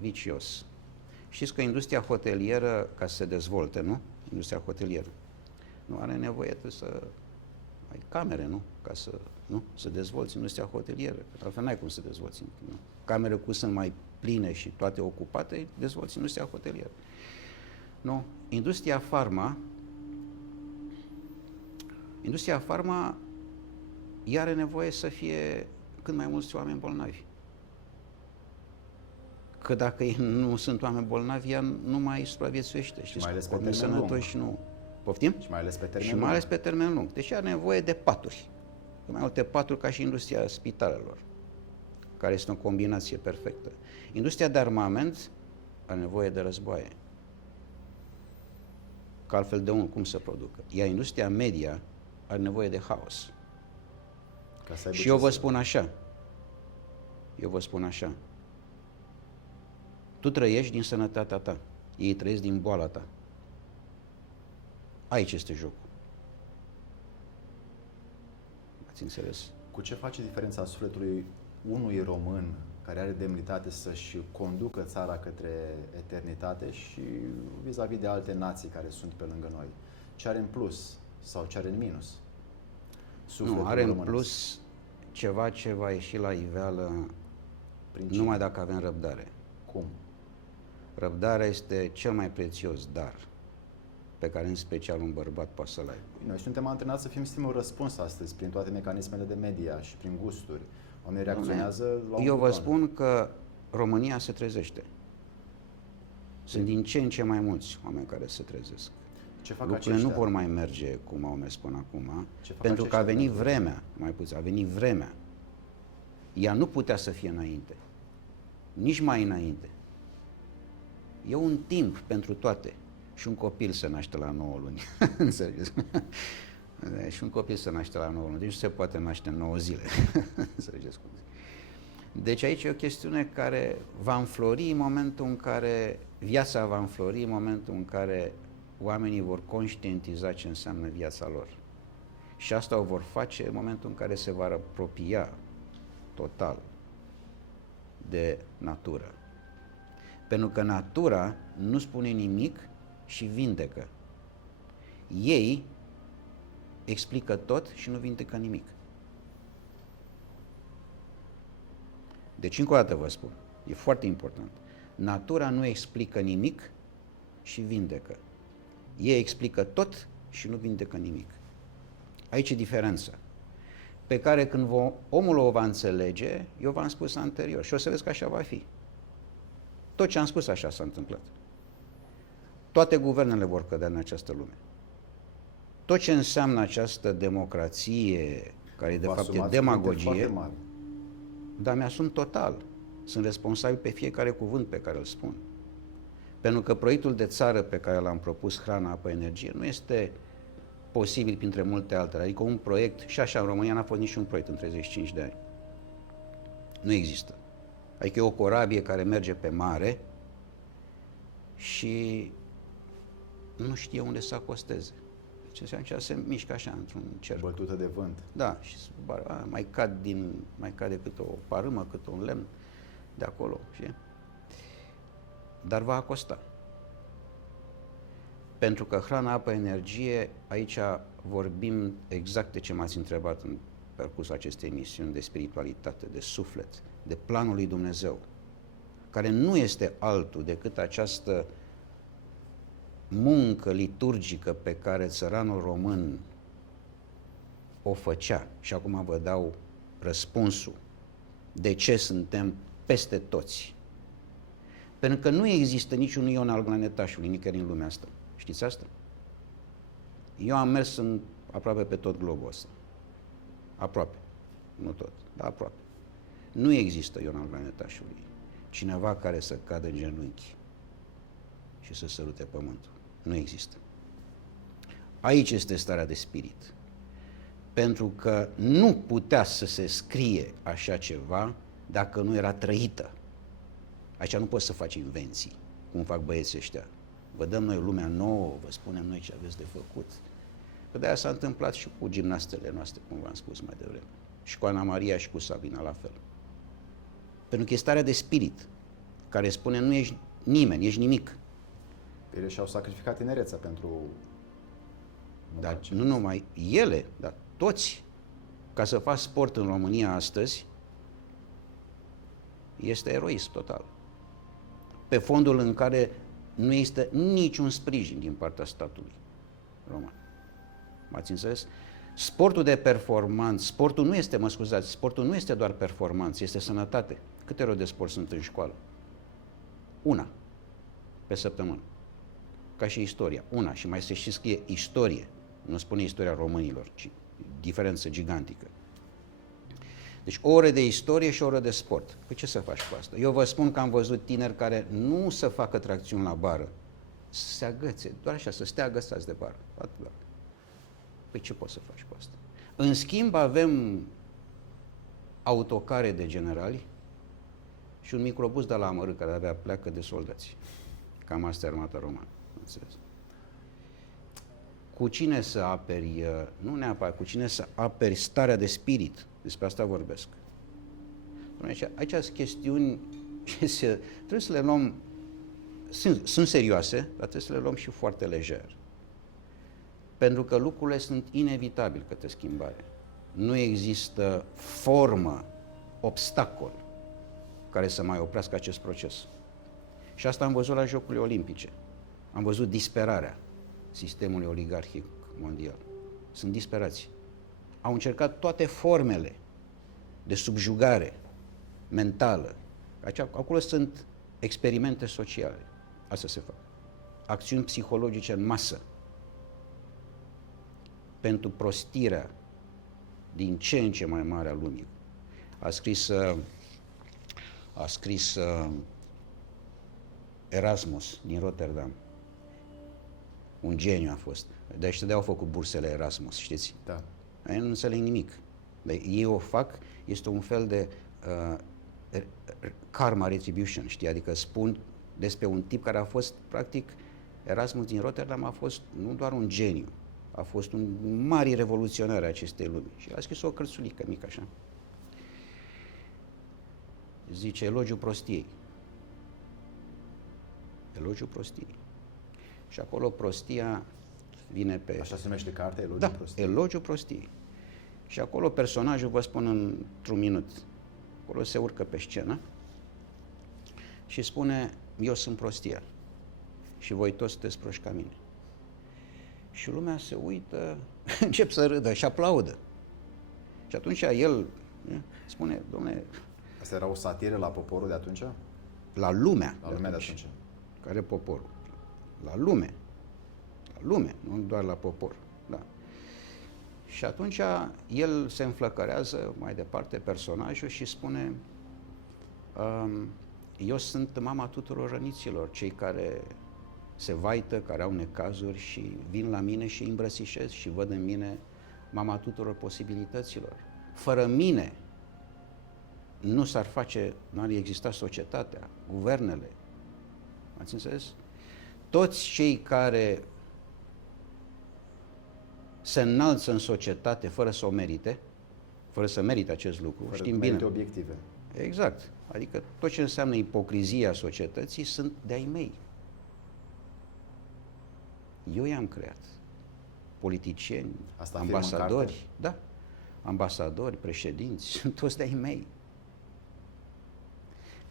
vicios. Știți că industria hotelieră, ca să se dezvolte, nu? Industria hotelieră, nu are nevoie să ai camere, nu? Ca să dezvolți industria hotelieră. Altfel n-ai cum să dezvolți. Nu? Camere cu sunt mai pline și toate ocupate, dezvolți industria hotelieră. Nu? Industria farma ea are nevoie să fie cât mai mulți oameni bolnavi. Că dacă nu sunt oameni bolnavi, ea nu mai supraviețuiește. Știți? Mai ales pe Oamenii termen sănătoși nu. Poftim? Și mai ales pe termen Și lung. mai ales pe termen lung. Deci are nevoie de paturi. Mai multe paturi ca și industria spitalelor, care este o combinație perfectă. Industria de armament are nevoie de războaie. Că altfel de cum să producă. Iar industria media are nevoie de haos. Ca să aibă Și ce eu vă să- spun așa, tu trăiești din sănătatea ta, ei trăiesc din boala ta. Aici este jocul. Ați înțeles? Cu ce face diferența sufletului unui român care are demnitate să-și conducă țara către eternitate și vis-a-vis de alte nații care sunt pe lângă noi? Ce are în plus sau ce are în minus? Nu, are în plus ceva ce va ieși la iveală numai dacă avem răbdare. Cum? Răbdarea este cel mai prețios dar pe care în special un bărbat poate să-l aibă. Noi suntem antrenați să fim stimul-răspuns astăzi prin toate mecanismele de media și prin gusturi. Oamenii reacționează la un Eu vă buton. spun că România se trezește. Sunt din ce în ce mai mulți oameni care se trezesc. Ce fac Lucrurile aceștia? nu vor mai merge cum au mers până acum, Ce fac pentru că a aceștia venit pentru- vremea, mai puțin, a venit vremea. Ea nu putea să fie înainte, nici mai înainte. E un timp pentru toate. Și un copil se naște la 9 luni. Înțelegeți? Și un copil se naște la 9 luni. Deci nu se poate naște în 9 zile. Înțelegeți cum zic? Deci aici e o chestiune care va înflori în momentul în care viața va înflori, în momentul în care oamenii vor conștientiza ce înseamnă viața lor. Și asta o vor face în momentul în care se va apropia total de natură. Pentru că natura nu spune nimic și vindecă. Ei explică tot și nu vindecă nimic. Deci, încă o dată vă spun, e foarte important. Natura nu explică nimic și vindecă. Ei explică tot și nu vindecă nimic. Aici e diferența, pe care când omul o va înțelege, eu v-am spus anterior și o să vezi că așa va fi. Tot ce am spus așa s-a întâmplat. Toate guvernele vor cădea în această lume. Tot ce înseamnă această democrație, care de Vă fapt e asumați demagogie, cuvinte foarte mari. dar mi-asum total. Sunt responsabil pe fiecare cuvânt pe care îl spun. Pentru că proiectul de țară pe care l-am propus, hrana, apă, energie, nu este posibil printre multe altele. Adică un proiect, și așa în România n-a fost niciun proiect în 35 de ani. Nu există. Adică e o corabie care merge pe mare și nu știe unde să acosteze. Deci înseamnă se mișcă așa într-un cerc. Bătută de vânt. Da, și mai cade cât o parâmă, cât un lemn de acolo, știi? Dar va acosta. Pentru că hrana, apă, energie, aici vorbim exact de ce m-ați întrebat în percursul acestei emisiuni, de spiritualitate, de suflet, de planul lui Dumnezeu, care nu este altul decât această muncă liturgică pe care țăranul român o făcea. Și acum vă dau răspunsul de ce suntem peste toți. Pentru că nu există niciun ion al planetașului nicăieri în lumea asta. Știți asta? Eu am mers aproape pe tot globul ăsta. Aproape. Nu tot, dar aproape. Nu există ion al planetașului. Cineva care să cadă în genunchi și să sărute pământul. Nu există. Aici este starea de spirit. Pentru că nu putea să se scrie așa ceva dacă nu era trăită. Aici nu poți să faci invenții, cum fac băieții ăștia. Vă dăm noi lumea nouă, vă spunem noi ce aveți de făcut. Că de-aia s-a întâmplat și cu gimnastele noastre, cum v-am spus mai devreme. Și cu Ana Maria și cu Sabina la fel. Pentru că e starea de spirit, care spune nu ești nimeni, ești nimic. Ele și-au sacrificat tinerețea pentru... Dar nu numai ele, dar toți. Ca să faci sport în România astăzi, este eroism total. Pe fondul în care nu există niciun sprijin din partea statului român. M-ați înțeles? Sportul de performanță, sportul nu este doar performanță, este sănătate. Câte ore de sport sunt în școală? Una pe săptămână. Ca și istoria. Una. Și mai se și scrie istorie. Nu spune istoria românilor, ci diferență gigantică. Deci o oră de istorie și o oră de sport. Păi ce să faci cu asta? Eu vă spun că am văzut tineri care nu să facă tracțiuni la bară, să se agățe, doar așa, să stea agățați de bară. Atât. Păi ce poți să faci cu asta? În schimb avem autocare de generali și un microbus de la Amărât care avea pleacă de soldați. Cam asta e armata romană. Înțeles? cu cine să aperi, nu neapărat, cu cine să aperi starea de spirit, despre asta vorbesc. Aici sunt chestiuni, trebuie să le luăm, sunt serioase, dar trebuie să le luăm și foarte lejer. Pentru că lucrurile sunt inevitabile către schimbare. Nu există formă, obstacol, care să mai oprească acest proces. Și asta am văzut la Jocurile Olimpice. Am văzut disperarea sistemului oligarhic mondial. Sunt disperați. Au încercat toate formele de subjugare mentală. Acolo sunt experimente sociale. Asta se fac. Acțiuni psihologice în masă pentru prostirea din ce în ce mai mare a lumii. A scris Erasmus din Rotterdam. Un geniu a fost. De ăștia au făcut bursele Erasmus, știți? Da. Ei nu înțeleg nimic. Ei o fac, este un fel de karma retribution, știi? Adică spun despre un tip care a fost, practic, Erasmus din Rotterdam a fost nu doar un geniu, a fost un mare revoluționar a acestei lumi. Și a scris o cărțulică mică, așa. Zice, elogiul prostiei. Elogiul prostiei. Și acolo prostia vine pe... Așa se numește cartea, Elogiul da, prostiei? Elogiul prostiei. Și acolo personajul, vă spun într-un minut, acolo se urcă pe scenă și spune, eu sunt prostia și voi toți sunteți proști ca mine. Și lumea se uită, încep să râdă și aplaudă. Și atunci el spune, dom'le... Asta era o satiră la poporul de atunci? La lumea. La lumea de atunci. Care e poporul? La lume. La lume, nu doar la popor. Da. Și atunci el se înflăcărează mai departe personajul și spune eu sunt mama tuturor răniților, cei care se vaită, care au necazuri și vin la mine și îi îmbrățișez și văd în mine mama tuturor posibilităților. Fără mine nu s-ar face, n-ar exista societatea, guvernele. Ați înțeles? Toți cei care se înalță în societate fără să o merite, fără să merite acest lucru, fără știm bine. obiective. Exact. Adică tot ce înseamnă ipocrizia societății sunt de-ai mei. Eu i-am creat. Politicieni, Asta afirmă în ambasadori, carte? da, ambasadori, președinți, sunt toți de-ai mei.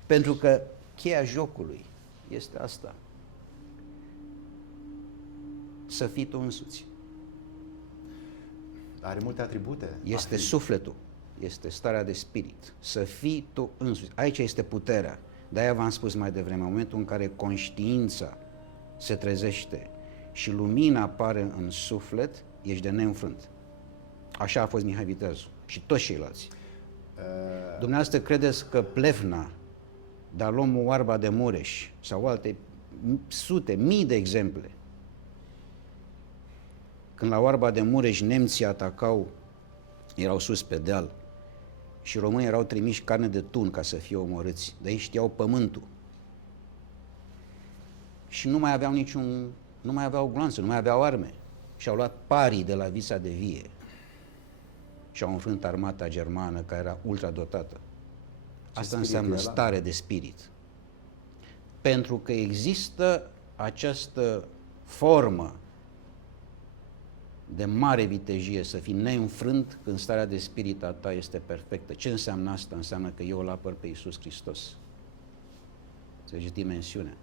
Pentru că cheia jocului este asta. Să fii tu însuți. Are multe atribute. Este sufletul, este starea de spirit. Să fii tu însuți. Aici este puterea. De-aia v-am spus mai devreme, în momentul în care conștiința se trezește și lumina apare în suflet, ești de neînfrânt. Așa a fost Mihai Viteazu și toți ceilalți. Dumneavoastră credeți că Plevna, dar luăm Oarba de Mureș sau alte sute, mii de exemple. Când la Oarba de Mureș nemții atacau, erau sus pe deal și românii erau trimiși carne de tun ca să fie omorâți. De ei știau pământul. Și nu mai aveau nu mai aveau gloanțe, nu mai aveau arme. Și au luat parii de la Vița de Vie și au înfrânt armata germană care era ultradotată. Asta înseamnă stare de spirit. Pentru că există această formă de mare vitejie, să fii neînfrânt când starea de spirit a ta este perfectă. Ce înseamnă asta? Înseamnă că eu îl apăr pe Iisus Hristos. Înțelegeți dimensiunea.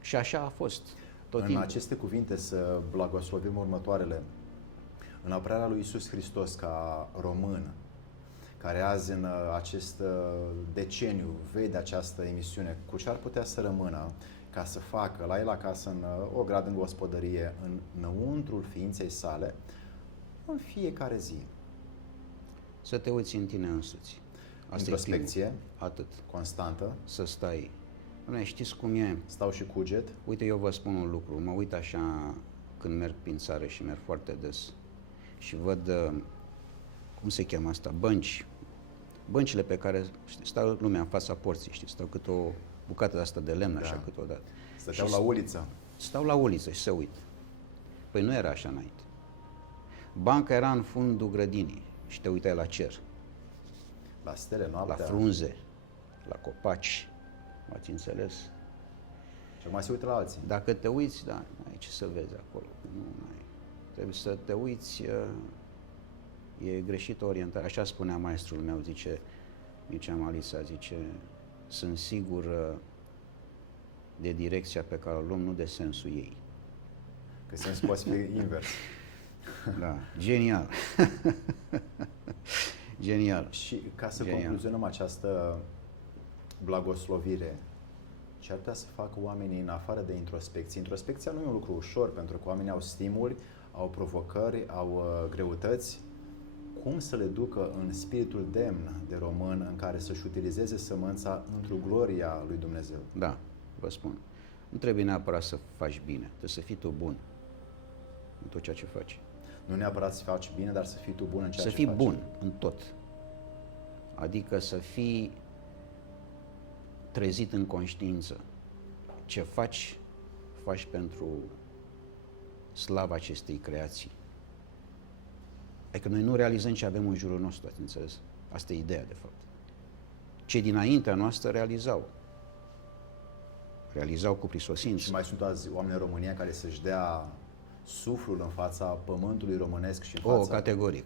Și așa a fost. Tot timpul. Aceste cuvinte să blagoslovim următoarele. În apărarea lui Iisus Hristos ca român, care azi în acest deceniu vede această emisiune, cu ce ar putea să rămână ca să facă la el acasă, în o grad în gospodărie, înăuntrul ființei sale, în fiecare zi? Să te uiți în tine însuți. Asta introspecție, atât. constantă. Să stai. Doamne, știți cum e? Stau și cuget. Uite, eu vă spun un lucru. Mă uit așa când merg prin țară și merg foarte des și văd, cum se cheamă asta, bănci. Băncile pe care stau lumea în fața porții, știi, stau cât o bucată de asta de lemn, așa câteodată. Stăteau la uliță. Stau la uliță și se uit. Păi nu era așa înainte. Banca era în fundul grădinii și te uitai la cer, La stele, la noaptea. frunze, la copaci, m-ați înțeles? Și mai se uită la alții. Dacă te uiți, da, ai ce să vezi acolo. Nu ai. Trebuie să te uiți, e greșită orientarea. Așa spunea maestrul meu, zice, Mircea Malița, zice, sunt sigur de direcția pe care o luăm, nu de sensul ei. Că sensul poate fi invers. Da, genial. Genial. Și ca să Genial. concluzionăm această blagoslovire, ce ar putea să facă oamenii în afară de introspecție? Introspecția nu e un lucru ușor, pentru că oamenii au stimuli, au provocări, au greutăți. Cum să le ducă în spiritul demn de român în care să-și utilizeze sămânța într-o gloria lui Dumnezeu? Da, vă spun. Nu trebuie neapărat să faci bine, trebuie să fii tu bun în tot ceea ce faci. Nu neapărat să faci bine, dar să fii tu bun în ceea Să ce fii faci. bun în tot. Adică să fii trezit în conștiință. Ce faci, faci pentru slava acestei creații. Adică noi nu realizăm ce avem în jurul nostru, ați înțeles? Asta e ideea, de fapt. Cei dinaintea noastră realizau. Realizau cu prisosință. Și mai sunt azi oameni în România care să-și dea suflul în fața pământului românesc și în fața... Categoric.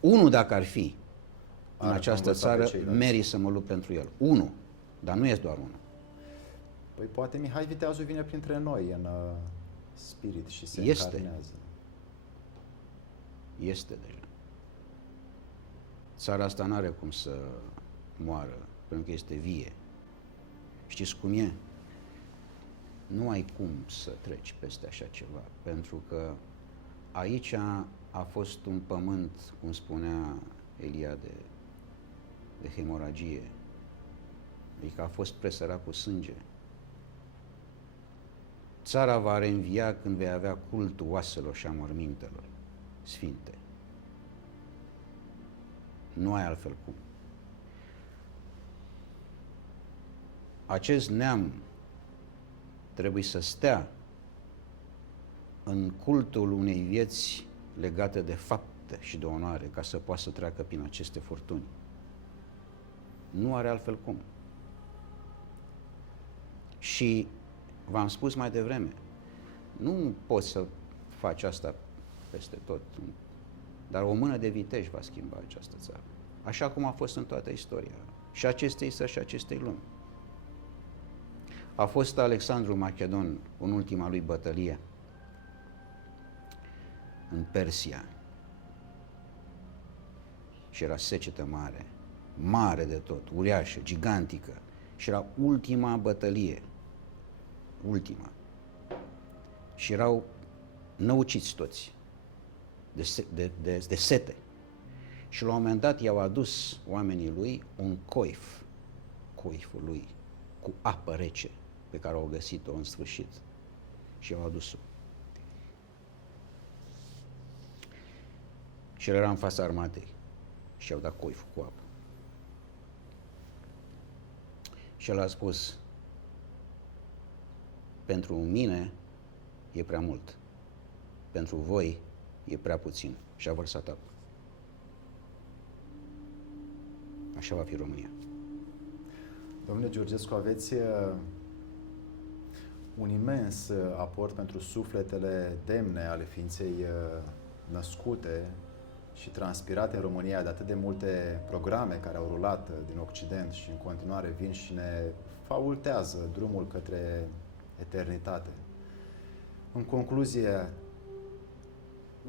Unul, dacă ar fi în Ar această învăța pe țară, ceilalți. merit să mă lupt pentru el. Unul. Dar nu este doar unul. Păi poate Mihai Viteazu vine printre noi în spirit și se Este. încarnează. Este deja. Țara asta nu are cum să moară, pentru că este vie. Știți cum e? Nu ai cum să treci peste așa ceva, pentru că aici a fost un pământ, cum spunea Eliade, de hemoragie. Adică a fost presărat cu sânge. Țara va reînvia când vei avea cultul oaselor și a mormintelor sfinte. Nu ai altfel cum. Acest neam trebuie să stea în cultul unei vieți legate de fapte și de onoare, ca să poată să treacă prin aceste furtuni. Nu are altfel cum. Și v-am spus mai devreme, nu poți să faci asta peste tot, dar o mână de viteji va schimba această țară. Așa cum a fost în toată istoria și acestei țări și acestei lumi. A fost Alexandru Macedon în ultima lui bătălie în Persia și era secetă mare, mare de tot, uriașă, gigantică, și era ultima bătălie, ultima. Și erau năuciți toți de sete. Și la un moment dat i-au adus oamenii lui un coiful lui, cu apă rece, pe care au găsit-o în sfârșit. Și i-au adus-o. Și el era în fața armatei și i-au dat coiful cu apă. Și el a spus, pentru mine e prea mult, pentru voi e prea puțin. Și a vărsat apă. Așa va fi România. Domnule Georgescu, aveți un imens aport pentru sufletele demne ale ființei născute și transpirate în România de atât de multe programe care au rulat din Occident și în continuare vin și ne faultează drumul către eternitate. În concluzie,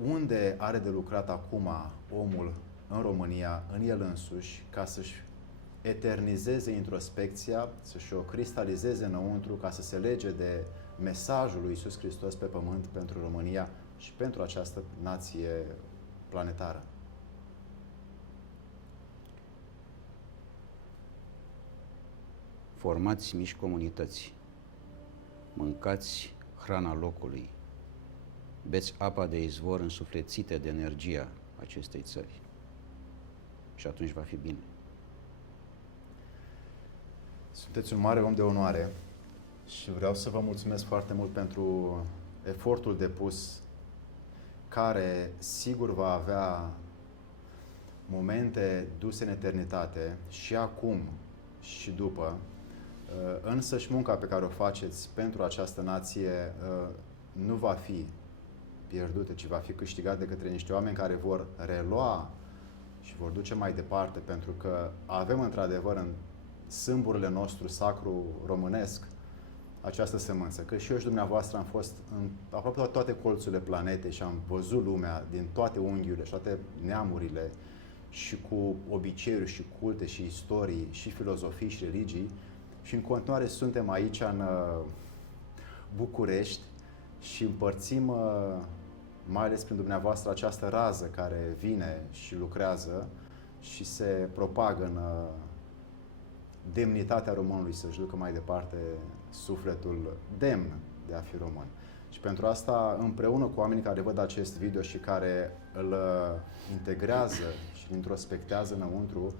unde are de lucrat acum omul în România, în el însuși, ca să-și eternizeze introspecția, să-și o cristalizeze înăuntru, ca să se lege de mesajul lui Iisus Hristos pe pământ pentru România și pentru această nație planetară? Formați mici comunități, mâncați hrana locului, beți apa de izvor însuflețită de energia acestei țări și atunci va fi bine. Sunteți un mare om de onoare și vreau să vă mulțumesc foarte mult pentru efortul depus care sigur va avea momente duse în eternitate și acum și după, însăși munca pe care o faceți pentru această nație nu va fi pierdută, ci va fi câștigată de către niște oameni care vor relua și vor duce mai departe, pentru că avem într-adevăr în sâmburile nostru sacru românesc această sămânță. Că și eu și dumneavoastră am fost în aproape toate colțurile planetei și am văzut lumea din toate unghiurile și toate neamurile și cu obiceiuri și culte și istorii și filozofii și religii și în continuare suntem aici în București și împărțim, mai ales prin dumneavoastră, această rază care vine și lucrează și se propagă în demnitatea românului să-și ducă mai departe sufletul demn de a fi român. Și pentru asta, împreună cu oamenii care văd acest video și care îl integrează și îl introspectează înăuntru,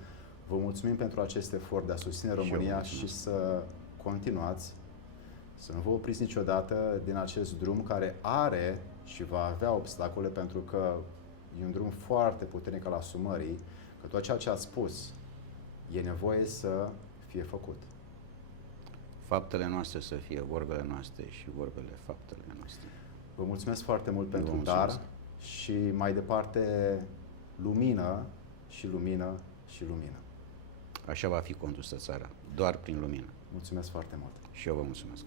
vă mulțumim pentru acest efort de a susține România și să continuați, să nu vă opriți niciodată din acest drum care are și va avea obstacole, pentru că e un drum foarte puternic al asumării, că tot ceea ce ați spus e nevoie să fie făcut. Faptele noastre să fie vorbele noastre și vorbele faptele noastre. Vă mulțumesc foarte mult pentru dar și mai departe lumină și lumină și lumină. Așa va fi condusă țara, doar prin lumină. Mulțumesc foarte mult. Și eu vă mulțumesc.